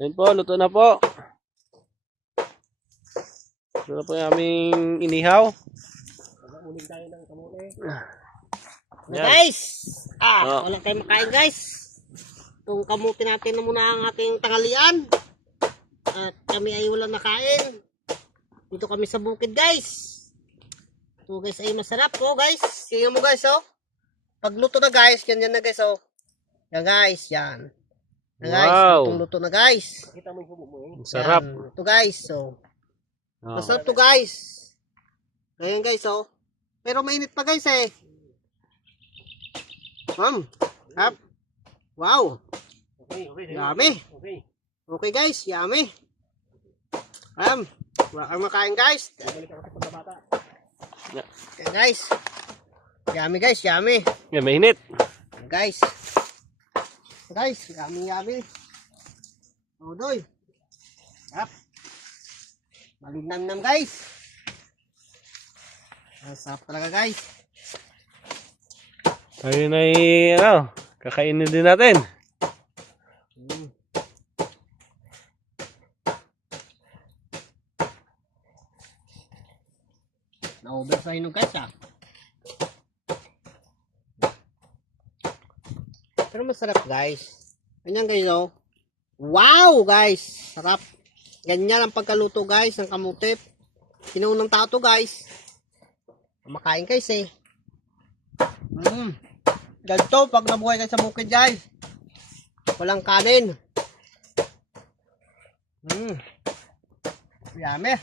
Ayun po, luto na po. Luto na po yung aming inihaw. Uling tayo ng kamuli. Yan. Guys! Oh. Wala tayong makain guys. Itong kamuti natin na muna ang ating tanghalian. At kami ay walang nakain. Dito kami sa bukid guys. Ito guys ay masarap po guys. Tingnan mo guys oh. Pagluto na guys, ganyan na guys oh. Yan guys, yan. Yan guys, Wow. luto na guys. Kita mo yung subo mo eh. Sarap. Yan. Ito guys, so. Oh. Masarap to guys. Ayan guys oh. Pero mainit pa guys eh. Hap. Wow. Yummy. Okay guys, yummy. Ang makain guys. Okay guys. Yummy guys, yummy. Yan, mainit. Guys. Guys, yummy. Oh, doy. Hap. Malinam-nam guys. Masarap talaga guys. Ayun ay, kakainin din natin. Na-over sa hinog guys Pero masarap guys. Ganyan guys oh. Wow guys. Sarap. Ganyan ang pagkaluto guys ng kamuti. Kinuunang tao to guys. Makain guys eh. Ganito pag nabuhay kayo sa bukid guys. Walang kanin. Yummy.